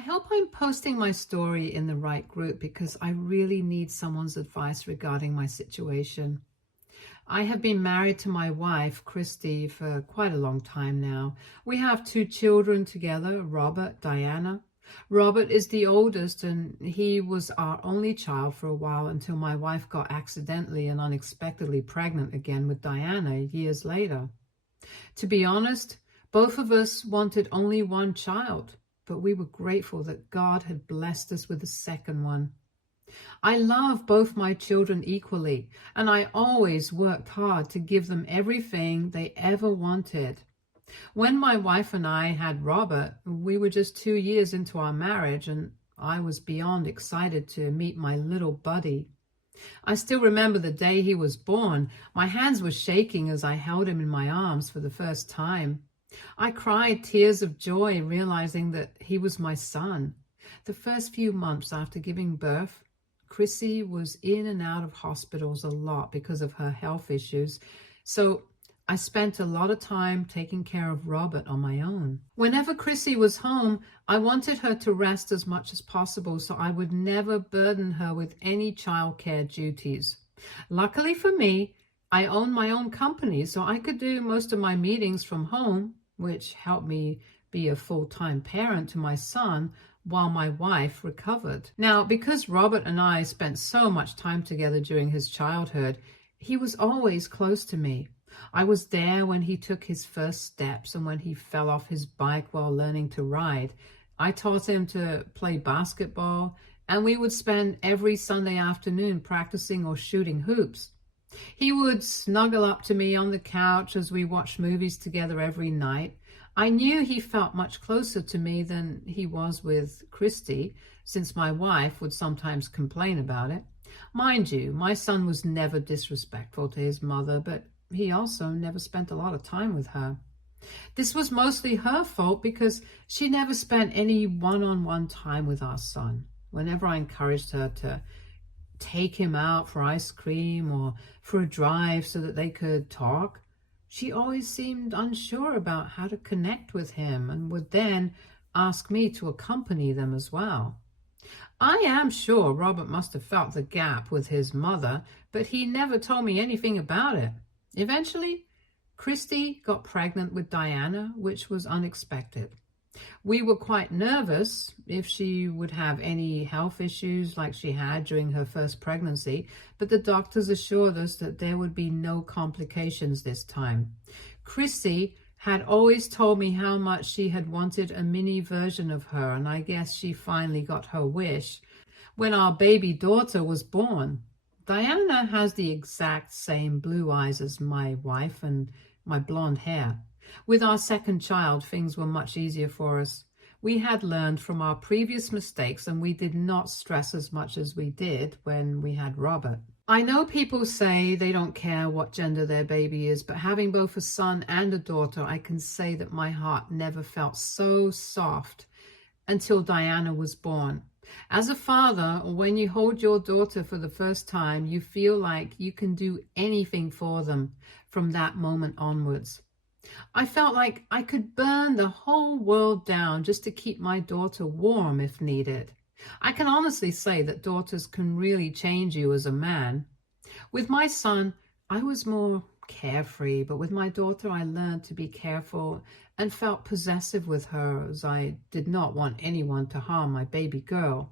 I hope I'm posting my story in the right group because I really need someone's advice regarding my situation. I have been married to my wife, Christy, for quite a long time now. We have two children together, Robert, Diana. Robert is the oldest, and he was our only child for a while until my wife got accidentally and unexpectedly pregnant again with Diana years later. To be honest, both of us wanted only one child, but we were grateful that God had blessed us with a second one. I love both my children equally, and I always worked hard to give them everything they ever wanted. When my wife and I had Robert, we were just 2 years into our marriage, and I was beyond excited to meet my little buddy. I still remember the day he was born. My hands were shaking as I held him in my arms for the first time. I cried tears of joy realizing that he was my son. The first few months after giving birth, Chrissy was in and out of hospitals a lot because of her health issues, so I spent a lot of time taking care of Robert on my own. Whenever Chrissy was home, I wanted her to rest as much as possible so I would never burden her with any childcare duties. Luckily for me, I own my own company, so I could do most of my meetings from home, which helped me be a full-time parent to my son while my wife recovered. Now, because Robert and I spent so much time together during his childhood, he was always close to me. I was there when he took his first steps and when he fell off his bike while learning to ride. I taught him to play basketball, and we would spend every Sunday afternoon practicing or shooting hoops. He would snuggle up to me on the couch as we watched movies together every night. I knew he felt much closer to me than he was with Christy, since my wife would sometimes complain about it. Mind you, my son was never disrespectful to his mother, but he also never spent a lot of time with her. This was mostly her fault because she never spent any one-on-one time with our son. Whenever I encouraged her to take him out for ice cream or for a drive so that they could talk, she always seemed unsure about how to connect with him and would then ask me to accompany them as well. I am sure Robert must have felt the gap with his mother, but he never told me anything about it. Eventually, Christy got pregnant with Diana, which was unexpected. We were quite nervous if she would have any health issues like she had during her first pregnancy, but the doctors assured us that there would be no complications this time. Christy had always told me how much she had wanted a mini version of her, and I guess she finally got her wish when our baby daughter was born. Diana has the exact same blue eyes as my wife and my blonde hair. With our second child, things were much easier for us. We had learned from our previous mistakes and we did not stress as much as we did when we had Robert. I know people say they don't care what gender their baby is, but having both a son and a daughter, I can say that my heart never felt so soft until Diana was born. As a father, when you hold your daughter for the first time, you feel like you can do anything for them from that moment onwards. I felt like I could burn the whole world down just to keep my daughter warm if needed. I can honestly say that daughters can really change you as a man. With my son, I was more carefree, but with my daughter, I learned to be careful and felt possessive with her as I did not want anyone to harm my baby girl.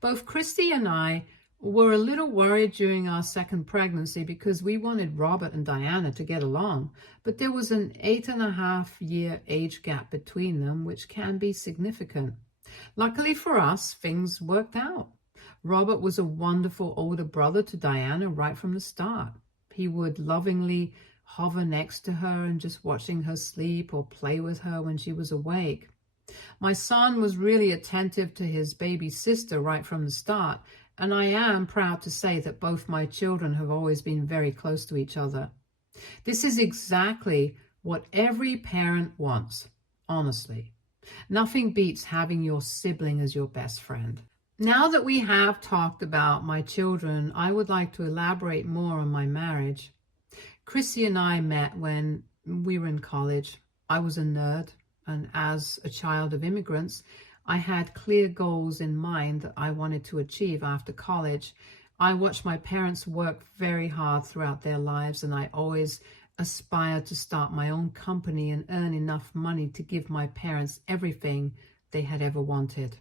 Both Christy and I were a little worried during our second pregnancy because we wanted Robert and Diana to get along, but there was an 8.5-year age gap between them, which can be significant. Luckily for us, things worked out. Robert was a wonderful older brother to Diana right from the start. He would lovingly hover next to her and just watching her sleep or play with her when she was awake. My son was really attentive to his baby sister right from the start, and I am proud to say that both my children have always been very close to each other. This is exactly what every parent wants, honestly. Nothing beats having your sibling as your best friend. Now that we have talked about my children, I would like to elaborate more on my marriage. Chrissy and I met when we were in college. I was a nerd, and as a child of immigrants, I had clear goals in mind that I wanted to achieve after college. I watched my parents work very hard throughout their lives, and I always aspired to start my own company and earn enough money to give my parents everything they had ever wanted.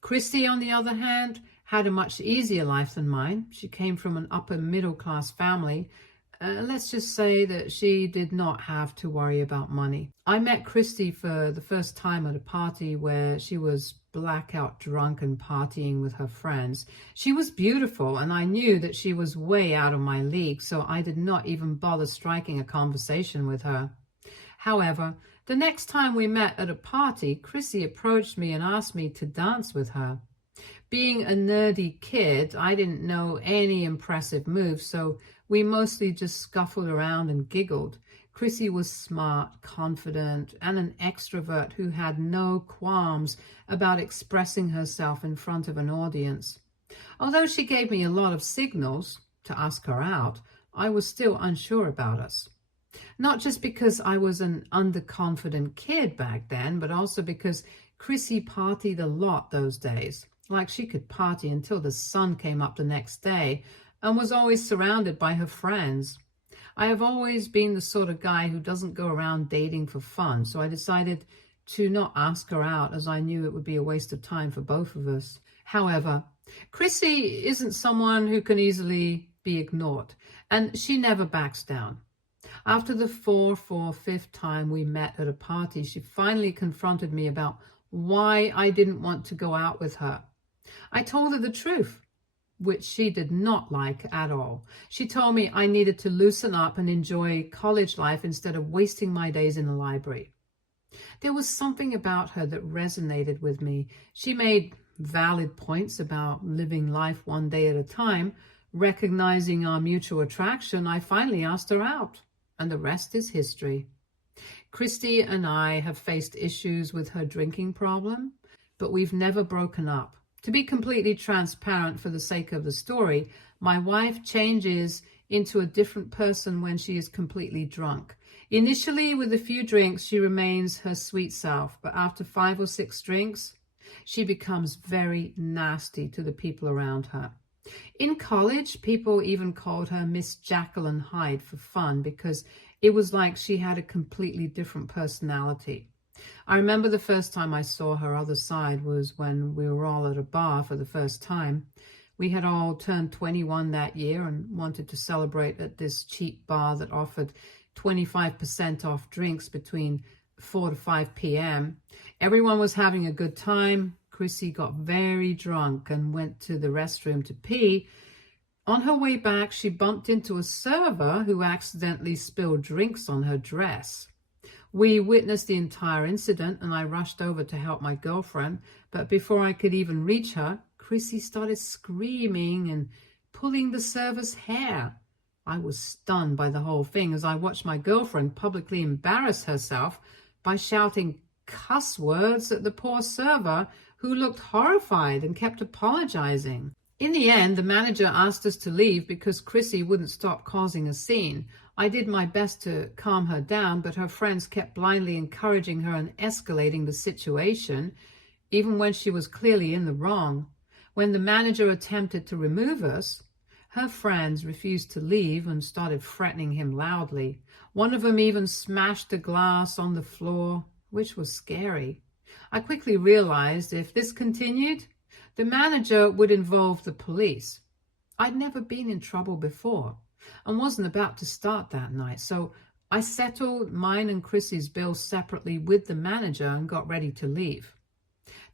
Christy, on the other hand, had a much easier life than mine. She came from an upper middle class family. Let's just say that she did not have to worry about money. I met Christy for the first time at a party where she was blackout drunk and partying with her friends. She was beautiful, and I knew that she was way out of my league, so I did not even bother striking a conversation with her. However, the next time we met at a party, Chrissy approached me and asked me to dance with her. Being a nerdy kid, I didn't know any impressive moves, so we mostly just scuffled around and giggled. Chrissy was smart, confident, and an extrovert who had no qualms about expressing herself in front of an audience. Although she gave me a lot of signals to ask her out, I was still unsure about us. Not just because I was an underconfident kid back then, but also because Chrissy partied a lot those days. Like, she could party until the sun came up the next day and was always surrounded by her friends. I have always been the sort of guy who doesn't go around dating for fun, so I decided to not ask her out, as I knew it would be a waste of time for both of us. However, Chrissy isn't someone who can easily be ignored, and she never backs down. After the fourth or fifth time we met at a party, she finally confronted me about why I didn't want to go out with her. I told her the truth, which she did not like at all. She told me I needed to loosen up and enjoy college life instead of wasting my days in the library. There was something about her that resonated with me. She made valid points about living life one day at a time. Recognizing our mutual attraction, I finally asked her out, and the rest is history. Christy and I have faced issues with her drinking problem, but we've never broken up. To be completely transparent for the sake of the story, my wife changes into a different person when she is completely drunk. Initially, with a few drinks, she remains her sweet self, but after 5 or 6 drinks, she becomes very nasty to the people around her. In college, people even called her Miss Jacqueline Hyde for fun because it was like she had a completely different personality. I remember the first time I saw her other side was when we were all at a bar for the first time. We had all turned 21 that year and wanted to celebrate at this cheap bar that offered 25% off drinks between 4 to 5 p.m. Everyone was having a good time. Chrissy got very drunk and went to the restroom to pee. On her way back, she bumped into a server who accidentally spilled drinks on her dress. We witnessed the entire incident, and I rushed over to help my girlfriend, but before I could even reach her, Chrissy started screaming and pulling the server's hair. I was stunned by the whole thing as I watched my girlfriend publicly embarrass herself by shouting cuss words at the poor server, who looked horrified and kept apologizing. In the end, the manager asked us to leave because Chrissy wouldn't stop causing a scene. I did my best to calm her down, but her friends kept blindly encouraging her and escalating the situation, even when she was clearly in the wrong. When the manager attempted to remove us, her friends refused to leave and started threatening him loudly. One of them even smashed a glass on the floor, which was scary. I quickly realized if this continued, the manager would involve the police. I'd never been in trouble before and wasn't about to start that night, so I settled mine and Chrissy's bills separately with the manager and got ready to leave.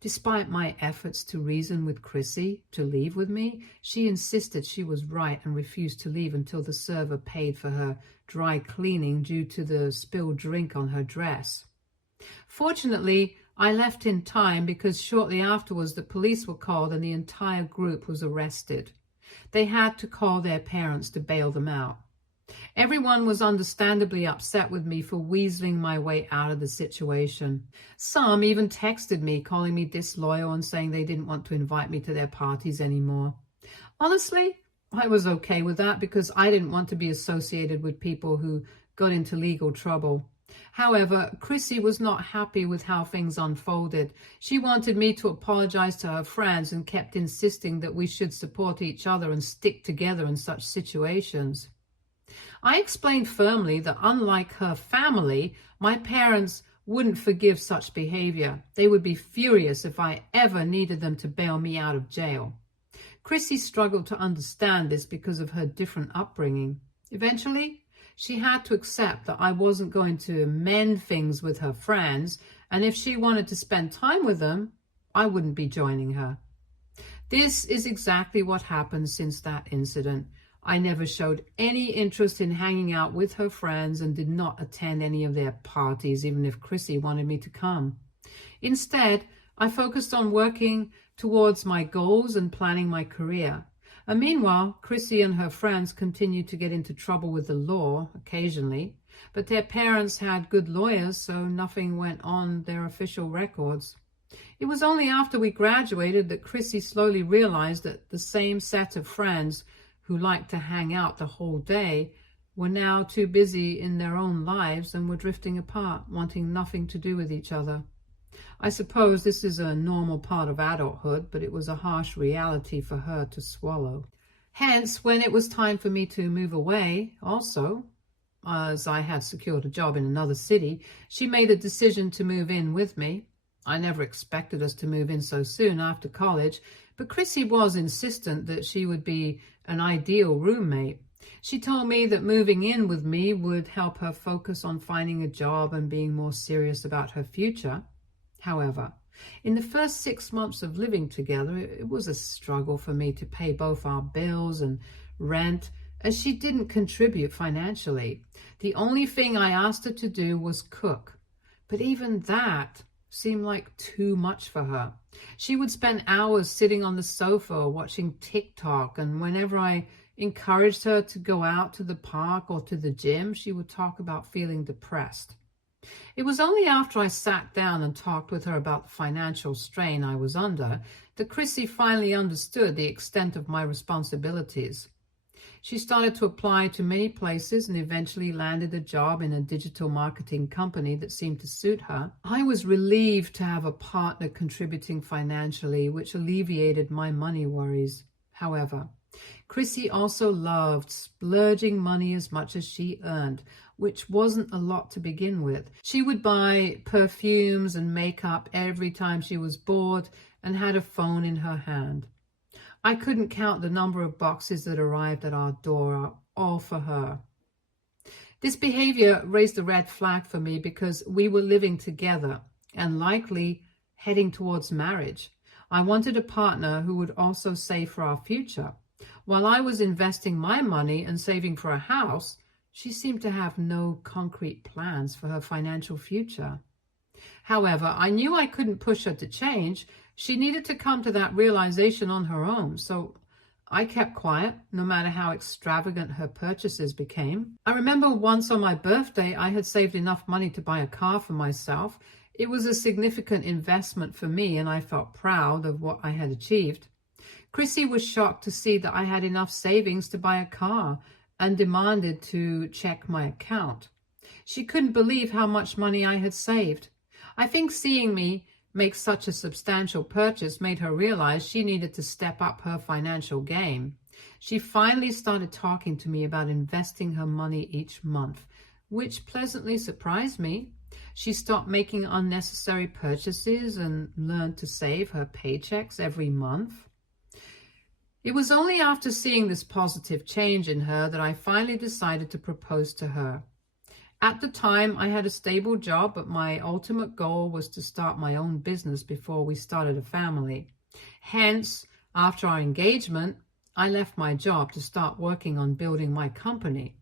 Despite my efforts to reason with Chrissy to leave with me, she insisted she was right and refused to leave until the server paid for her dry cleaning due to the spilled drink on her dress. Fortunately, I left in time because shortly afterwards the police were called and the entire group was arrested. They had to call their parents to bail them out. Everyone was understandably upset with me for weaseling my way out of the situation. Some even texted me calling me disloyal and saying they didn't want to invite me to their parties anymore. Honestly, I was okay with that because I didn't want to be associated with people who got into legal trouble. However, Chrissy was not happy with how things unfolded. She wanted me to apologize to her friends and kept insisting that we should support each other and stick together in such situations. I explained firmly that unlike her family, my parents wouldn't forgive such behavior. They would be furious if I ever needed them to bail me out of jail. Chrissy struggled to understand this because of her different upbringing. Eventually, she had to accept that I wasn't going to mend things with her friends, and if she wanted to spend time with them, I wouldn't be joining her. This is exactly what happened since that incident. I never showed any interest in hanging out with her friends and did not attend any of their parties, even if Chrissy wanted me to come. Instead, I focused on working towards my goals and planning my career. And meanwhile, Chrissy and her friends continued to get into trouble with the law occasionally, but their parents had good lawyers, so nothing went on their official records. It was only after we graduated that Chrissy slowly realized that the same set of friends who liked to hang out the whole day were now too busy in their own lives and were drifting apart, wanting nothing to do with each other. I suppose this is a normal part of adulthood, but it was a harsh reality for her to swallow. Hence, when it was time for me to move away, also, as I had secured a job in another city, she made a decision to move in with me. I never expected us to move in so soon after college, but Chrissy was insistent that she would be an ideal roommate. She told me that moving in with me would help her focus on finding a job and being more serious about her future. However, in the first 6 months of living together, it was a struggle for me to pay both our bills and rent, as she didn't contribute financially. The only thing I asked her to do was cook, but even that seemed like too much for her. She would spend hours sitting on the sofa watching TikTok, and whenever I encouraged her to go out to the park or to the gym, she would talk about feeling depressed. It was only after I sat down and talked with her about the financial strain I was under that Chrissy finally understood the extent of my responsibilities. She started to apply to many places and eventually landed a job in a digital marketing company that seemed to suit her. I was relieved to have a partner contributing financially, which alleviated my money worries. However, Chrissy also loved splurging money as much as she earned, which wasn't a lot to begin with. She would buy perfumes and makeup every time she was bored and had a phone in her hand. I couldn't count the number of boxes that arrived at our door, all for her. This behavior raised a red flag for me because we were living together and likely heading towards marriage. I wanted a partner who would also save for our future. While I was investing my money and saving for a house, she seemed to have no concrete plans for her financial future. However, I knew I couldn't push her to change. She needed to come to that realization on her own, so I kept quiet, no matter how extravagant her purchases became. I remember once on my birthday, I had saved enough money to buy a car for myself. It was a significant investment for me, and I felt proud of what I had achieved. Chrissy was shocked to see that I had enough savings to buy a car and demanded to check my account. She couldn't believe how much money I had saved. I think seeing me make such a substantial purchase made her realize she needed to step up her financial game. She finally started talking to me about investing her money each month, which pleasantly surprised me. She stopped making unnecessary purchases and learned to save her paychecks every month. It was only after seeing this positive change in her that I finally decided to propose to her. At the time, I had a stable job, but my ultimate goal was to start my own business before we started a family. Hence, after our engagement, I left my job to start working on building my company.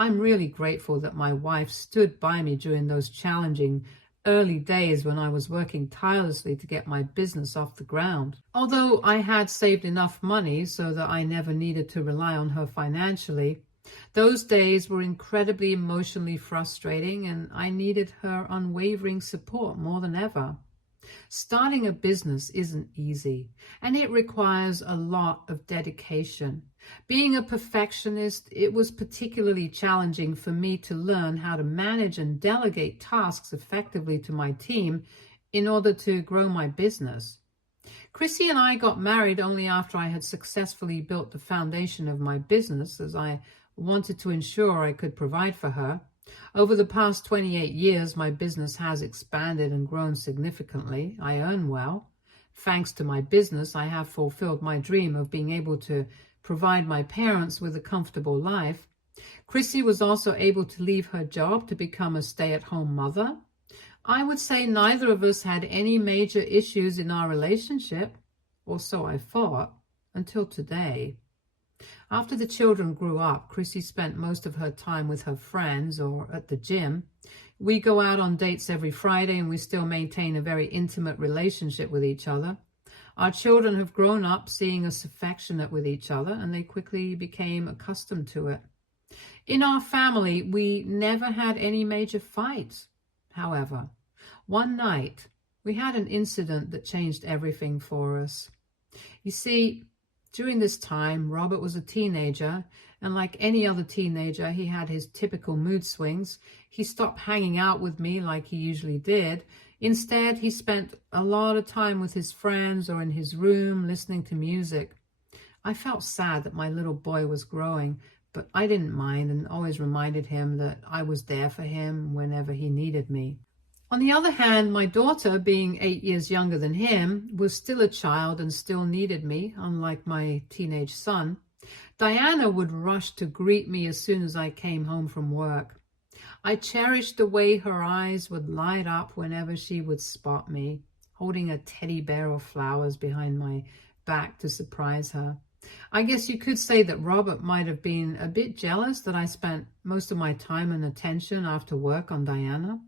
I'm really grateful that my wife stood by me during those challenging early days when I was working tirelessly to get my business off the ground. Although I had saved enough money so that I never needed to rely on her financially, those days were incredibly emotionally frustrating, and I needed her unwavering support more than ever. Starting a business isn't easy, and it requires a lot of dedication. Being a perfectionist, it was particularly challenging for me to learn how to manage and delegate tasks effectively to my team in order to grow my business. Chrissy and I got married only after I had successfully built the foundation of my business, as I wanted to ensure I could provide for her. Over the past 28 years, my business has expanded and grown significantly. I earn well. Thanks to my business, I have fulfilled my dream of being able to provide my parents with a comfortable life. Chrissy was also able to leave her job to become a stay-at-home mother. I would say neither of us had any major issues in our relationship, or so I thought, until today. After the children grew up, Chrissy spent most of her time with her friends or at the gym. We go out on dates every Friday, and we still maintain a very intimate relationship with each other. Our children have grown up seeing us affectionate with each other, and they quickly became accustomed to it. In our family, we never had any major fights. However, one night, we had an incident that changed everything for us. You see, during this time, Robert was a teenager, and like any other teenager, he had his typical mood swings. He stopped hanging out with me like he usually did. Instead, he spent a lot of time with his friends or in his room listening to music. I felt sad that my little boy was growing, but I didn't mind and always reminded him that I was there for him whenever he needed me. On the other hand, my daughter, being 8 years younger than him, was still a child and still needed me, unlike my teenage son. Diana would rush to greet me as soon as I came home from work. I cherished the way her eyes would light up whenever she would spot me, holding a teddy bear or flowers behind my back to surprise her. I guess you could say that Robert might have been a bit jealous that I spent most of my time and attention after work on Diana.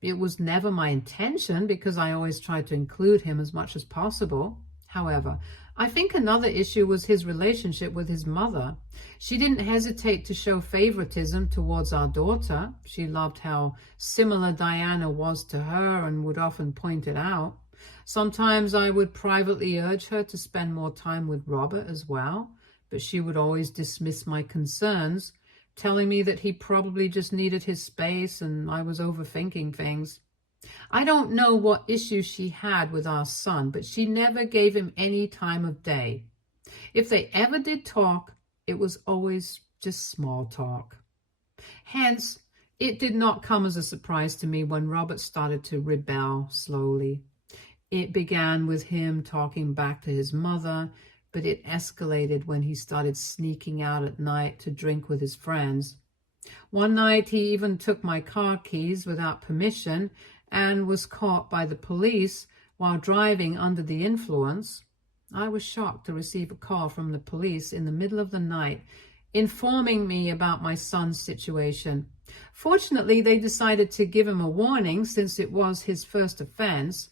It was never my intention because I always tried to include him as much as possible. However, I think another issue was his relationship with his mother. She didn't hesitate to show favoritism towards our daughter. She loved how similar Diana was to her and would often point it out. Sometimes I would privately urge her to spend more time with Robert as well, but she would always dismiss my concerns, telling me that he probably just needed his space and I was overthinking things. I don't know what issues she had with our son, but she never gave him any time of day. If they ever did talk, it was always just small talk. Hence, it did not come as a surprise to me when Robert started to rebel slowly. It began with him talking back to his mother, but it escalated when he started sneaking out at night to drink with his friends. One night he even took my car keys without permission and was caught by the police while driving under the influence. I was shocked to receive a call from the police in the middle of the night informing me about my son's situation. Fortunately, they decided to give him a warning since it was his first offense.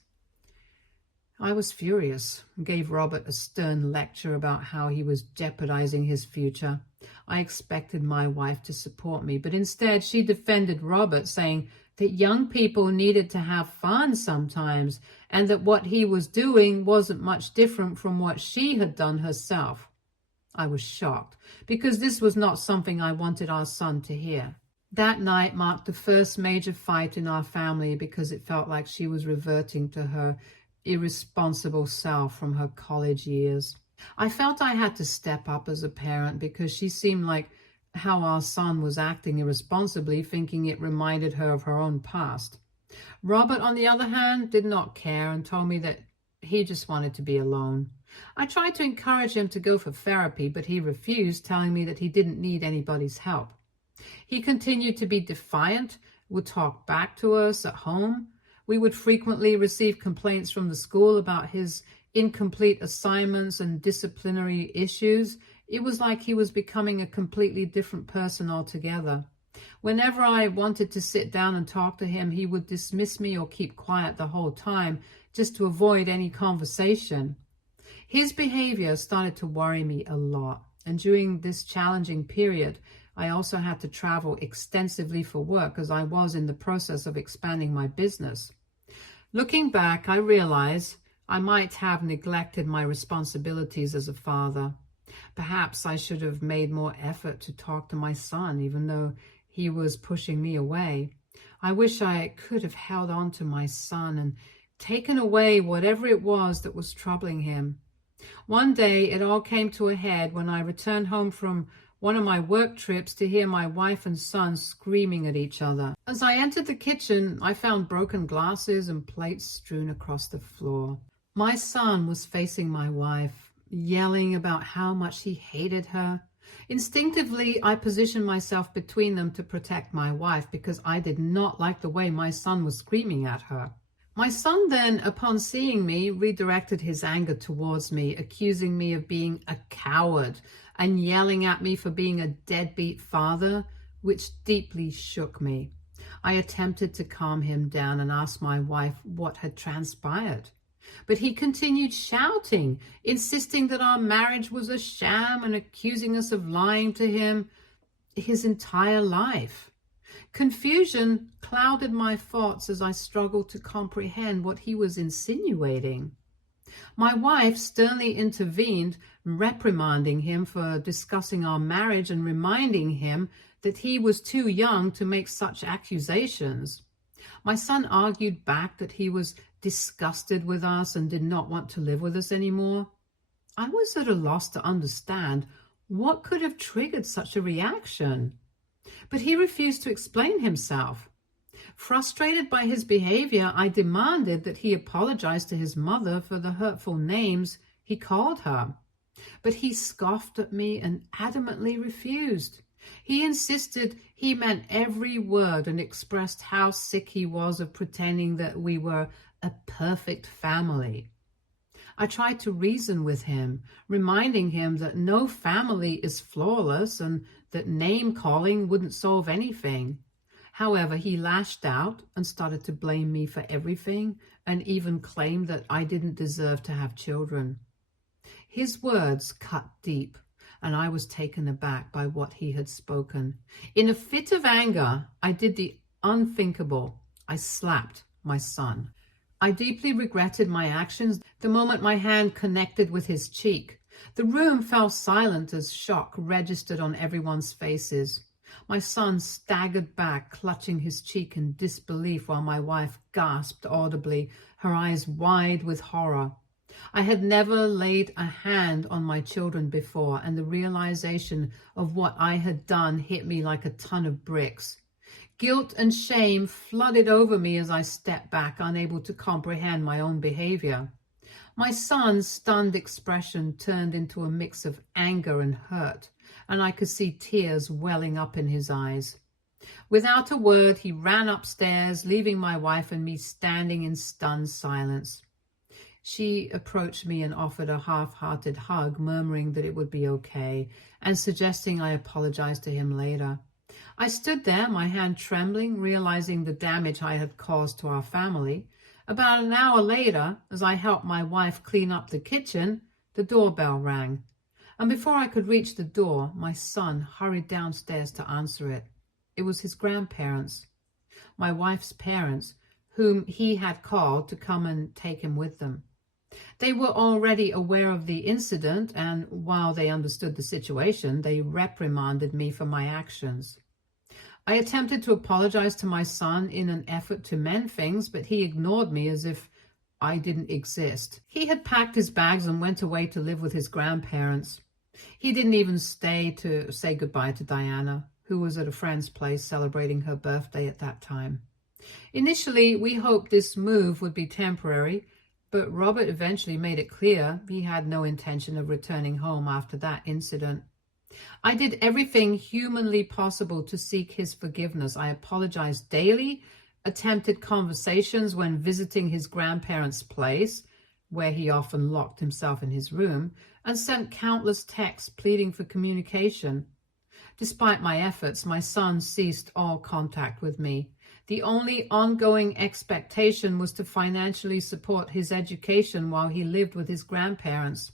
I was furious and gave Robert a stern lecture about how he was jeopardizing his future. I expected my wife to support me, but instead she defended Robert, saying that young people needed to have fun sometimes and that what he was doing wasn't much different from what she had done herself. I was shocked because this was not something I wanted our son to hear. That night marked the first major fight in our family because it felt like she was reverting to her irresponsible self from her college years. I felt I had to step up as a parent because she seemed like how our son was acting irresponsibly, thinking it reminded her of her own past. Robert, on the other hand, did not care and told me that he just wanted to be alone. I tried to encourage him to go for therapy, but he refused, telling me that he didn't need anybody's help. He continued to be defiant, would talk back to us at home. We would frequently receive complaints from the school about his incomplete assignments and disciplinary issues. It was like he was becoming a completely different person altogether. Whenever I wanted to sit down and talk to him, he would dismiss me or keep quiet the whole time just to avoid any conversation. His behavior started to worry me a lot, and during this challenging period, I also had to travel extensively for work as I was in the process of expanding my business. Looking back, I realize I might have neglected my responsibilities as a father. Perhaps I should have made more effort to talk to my son, even though he was pushing me away. I wish I could have held on to my son and taken away whatever it was that was troubling him. One day it all came to a head when I returned home from one of my work trips to hear my wife and son screaming at each other. As I entered the kitchen, I found broken glasses and plates strewn across the floor. My son was facing my wife, yelling about how much he hated her. Instinctively, I positioned myself between them to protect my wife because I did not like the way my son was screaming at her. My son then, upon seeing me, redirected his anger towards me, accusing me of being a coward and yelling at me for being a deadbeat father, which deeply shook me. I attempted to calm him down and ask my wife what had transpired. But he continued shouting, insisting that our marriage was a sham and accusing us of lying to him his entire life. Confusion clouded my thoughts as I struggled to comprehend what he was insinuating. My wife sternly intervened, reprimanding him for discussing our marriage and reminding him that he was too young to make such accusations. My son argued back that he was disgusted with us and did not want to live with us anymore. I was at a loss to understand what could have triggered such a reaction. But he refused to explain himself. Frustrated by his behavior, I demanded that he apologize to his mother for the hurtful names he called her. But he scoffed at me and adamantly refused. He insisted he meant every word and expressed how sick he was of pretending that we were a perfect family. I tried to reason with him, reminding him that no family is flawless and that name-calling wouldn't solve anything. However, he lashed out and started to blame me for everything and even claimed that I didn't deserve to have children. His words cut deep, and I was taken aback by what he had spoken. In a fit of anger, I did the unthinkable. I slapped my son. I deeply regretted my actions the moment my hand connected with his cheek. The room fell silent as shock registered on everyone's faces. My son staggered back, clutching his cheek in disbelief, while my wife gasped audibly, her eyes wide with horror. I had never laid a hand on my children before, and the realization of what I had done hit me like a ton of bricks. Guilt and shame flooded over me as I stepped back, unable to comprehend my own behavior. My son's stunned expression turned into a mix of anger and hurt, and I could see tears welling up in his eyes. Without a word, he ran upstairs, leaving my wife and me standing in stunned silence. She approached me and offered a half-hearted hug, murmuring that it would be okay, and suggesting I apologize to him later. I stood there, my hand trembling, realizing the damage I had caused to our family. About an hour later, as I helped my wife clean up the kitchen, the doorbell rang. And before I could reach the door, my son hurried downstairs to answer it. It was his grandparents, my wife's parents, whom he had called to come and take him with them. They were already aware of the incident, and while they understood the situation, they reprimanded me for my actions. I attempted to apologize to my son in an effort to mend things, but he ignored me as if I didn't exist. He had packed his bags and went away to live with his grandparents. He didn't even stay to say goodbye to Diana, who was at a friend's place celebrating her birthday at that time. Initially, we hoped this move would be temporary, but Robert eventually made it clear he had no intention of returning home after that incident. I did everything humanly possible to seek his forgiveness. I apologized daily, attempted conversations when visiting his grandparents' place, where he often locked himself in his room, and sent countless texts pleading for communication. Despite my efforts, my son ceased all contact with me. The only ongoing expectation was to financially support his education while he lived with his grandparents.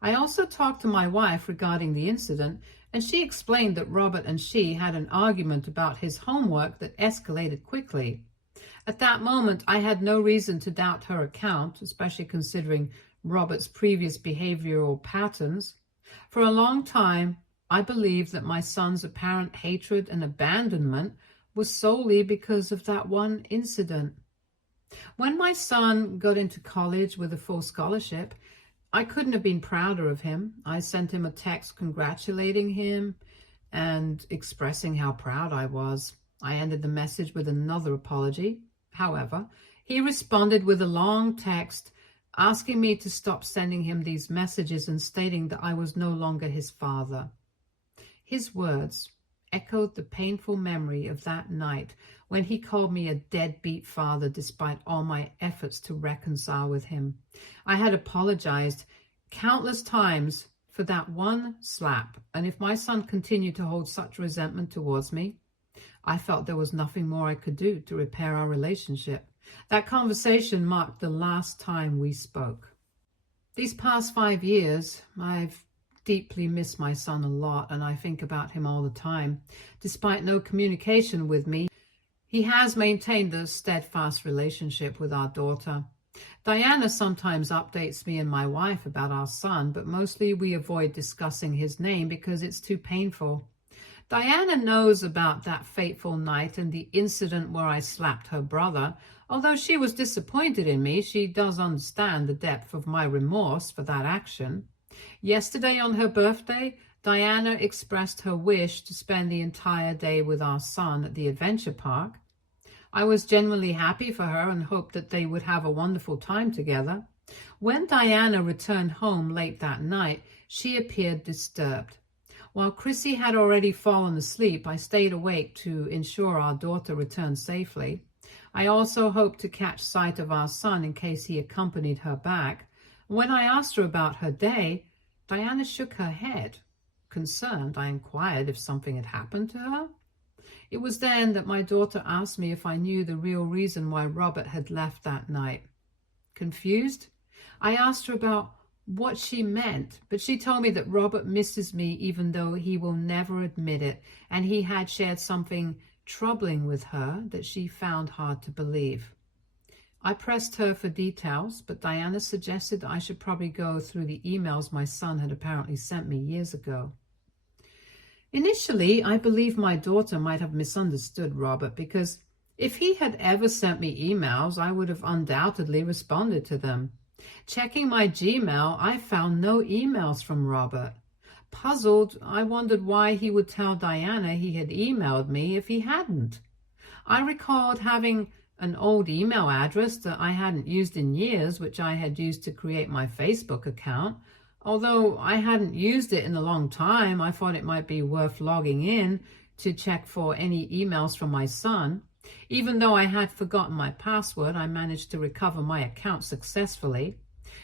I also talked to my wife regarding the incident, and she explained that Robert and she had an argument about his homework that escalated quickly. At that moment, I had no reason to doubt her account, especially considering Robert's previous behavioral patterns. For a long time, I believed that my son's apparent hatred and abandonment was solely because of that one incident. When my son got into college with a full scholarship, I couldn't have been prouder of him. I sent him a text congratulating him and expressing how proud I was. I ended the message with another apology. However, he responded with a long text asking me to stop sending him these messages and stating that I was no longer his father. His words echoed the painful memory of that night when he called me a deadbeat father despite all my efforts to reconcile with him. I had apologized countless times for that one slap, and if my son continued to hold such resentment towards me, I felt there was nothing more I could do to repair our relationship. That conversation marked the last time we spoke. These past 5 years, I've deeply missed my son a lot, and I think about him all the time. Despite no communication with me, he has maintained a steadfast relationship with our daughter. Diana sometimes updates me and my wife about our son, but mostly we avoid discussing his name because it's too painful. Diana knows about that fateful night and the incident where I slapped her brother. Although she was disappointed in me, she does understand the depth of my remorse for that action. Yesterday on her birthday, Diana expressed her wish to spend the entire day with our son at the adventure park. I was genuinely happy for her and hoped that they would have a wonderful time together. When Diana returned home late that night, she appeared disturbed. While Chrissy had already fallen asleep, I stayed awake to ensure our daughter returned safely. I also hoped to catch sight of our son in case he accompanied her back. When I asked her about her day, Diana shook her head. Concerned, I inquired if something had happened to her. It was then that my daughter asked me if I knew the real reason why Robert had left that night. Confused, I asked her about what she meant, but she told me that Robert misses me even though he will never admit it, and he had shared something troubling with her that she found hard to believe. I pressed her for details, but Diana suggested I should probably go through the emails my son had apparently sent me years ago. Initially, I believed my daughter might have misunderstood Robert because if he had ever sent me emails, I would have undoubtedly responded to them. Checking my Gmail, I found no emails from Robert. Puzzled, I wondered why he would tell Diana he had emailed me if he hadn't. I recalled having an old email address that I hadn't used in years, which I had used to create my Facebook account. Although I hadn't used it in a long time, I thought it might be worth logging in to check for any emails from my son. Even though I had forgotten my password, I managed to recover my account successfully.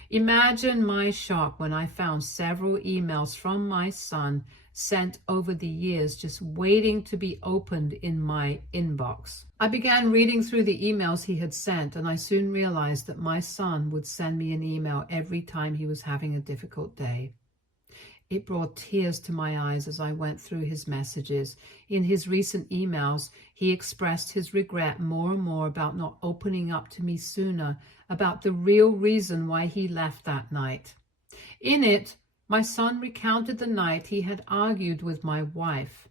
Imagine my shock when I found several emails from my son sent over the years just waiting to be opened in my inbox. I began reading through the emails he had sent, and I soon realized that my son would send me an email every time he was having a difficult day. It brought tears to my eyes as I went through his messages. In his recent emails, he expressed his regret more and more about not opening up to me sooner about the real reason why he left that night. In it, my son recounted the night he had argued with my wife.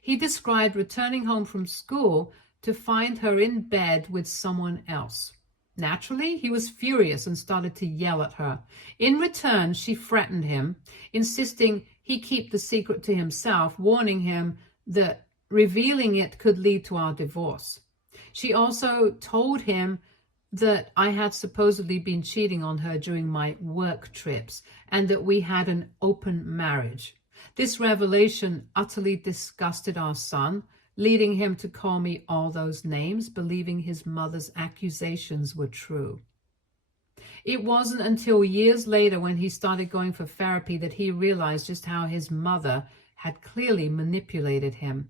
He described returning home from school to find her in bed with someone else. Naturally, he was furious and started to yell at her. In return, she threatened him, insisting he keep the secret to himself, warning him that revealing it could lead to our divorce. She also told him that I had supposedly been cheating on her during my work trips and that we had an open marriage. This revelation utterly disgusted our son, leading him to call me all those names, believing his mother's accusations were true. It wasn't until years later, when he started going for therapy, that he realized just how his mother had clearly manipulated him.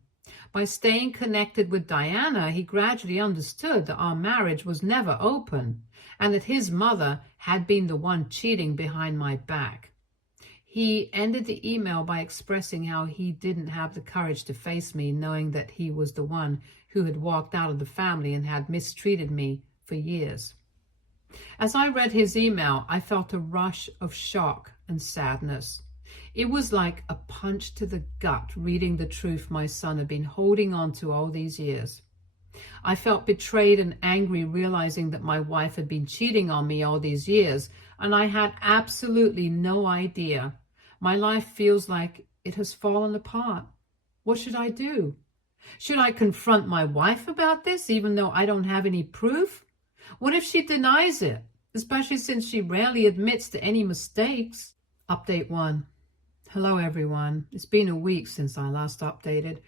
By staying connected with Diana, he gradually understood that our marriage was never open and that his mother had been the one cheating behind my back. He ended the email by expressing how he didn't have the courage to face me, knowing that he was the one who had walked out of the family and had mistreated me for years. As I read his email, I felt a rush of shock and sadness. It was like a punch to the gut reading the truth my son had been holding on to all these years. I felt betrayed and angry realizing that my wife had been cheating on me all these years, and I had absolutely no idea. My life feels like it has fallen apart. What should I do? Should I confront my wife about this, even though I don't have any proof? What if she denies it, especially since she rarely admits to any mistakes? Update 1. Hello, everyone. It's been a week since I last updated.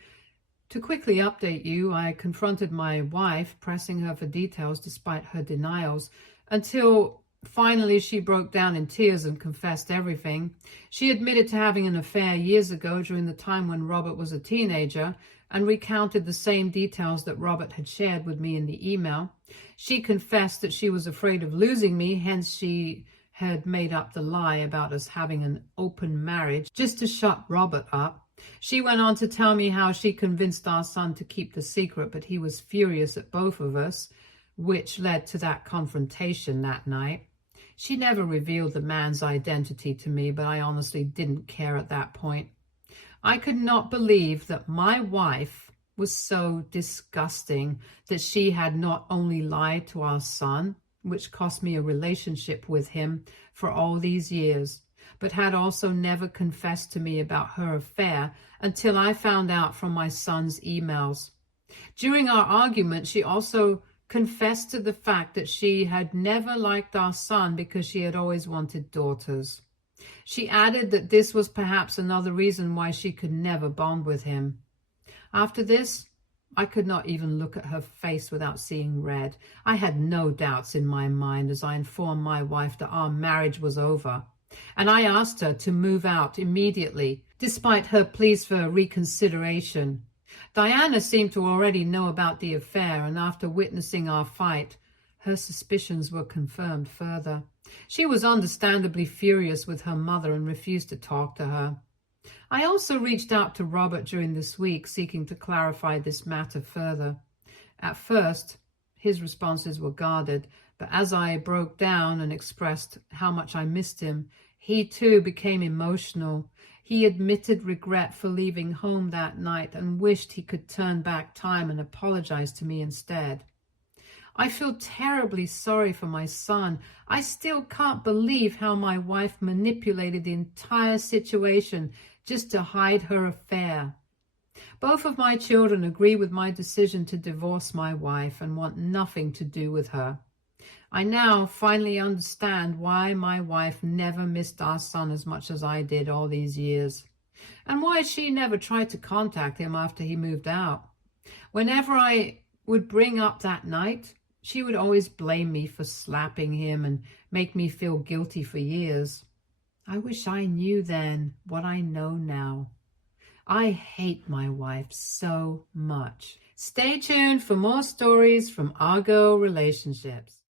To quickly update you, I confronted my wife, pressing her for details despite her denials, until finally she broke down in tears and confessed everything. She admitted to having an affair years ago during the time when Robert was a teenager and recounted the same details that Robert had shared with me in the email. She confessed that she was afraid of losing me, hence she had made up the lie about us having an open marriage just to shut Robert up. She went on to tell me how she convinced our son to keep the secret, but he was furious at both of us, which led to that confrontation that night. She never revealed the man's identity to me, but I honestly didn't care at that point. I could not believe that my wife was so disgusting that she had not only lied to our son, which cost me a relationship with him for all these years, but had also never confessed to me about her affair until I found out from my son's emails. During our argument, she also confessed to the fact that she had never liked our son because she had always wanted daughters. She added that this was perhaps another reason why she could never bond with him. After this, I could not even look at her face without seeing red. I had no doubts in my mind as I informed my wife that our marriage was over, and I asked her to move out immediately, despite her pleas for reconsideration. Diana seemed to already know about the affair, and after witnessing our fight, her suspicions were confirmed further. She was understandably furious with her mother and refused to talk to her. I also reached out to Robert during this week, seeking to clarify this matter further. At first, his responses were guarded, but as I broke down and expressed how much I missed him, he too became emotional. He admitted regret for leaving home that night and wished he could turn back time and apologize to me instead. I feel terribly sorry for my son. I still can't believe how my wife manipulated the entire situation just to hide her affair. Both of my children agree with my decision to divorce my wife and want nothing to do with her. I now finally understand why my wife never missed our son as much as I did all these years, and why she never tried to contact him after he moved out. Whenever I would bring up that night, she would always blame me for slapping him and make me feel guilty for years. I wish I knew then what I know now. I hate my wife so much. Stay tuned for more stories from Argo Relationships.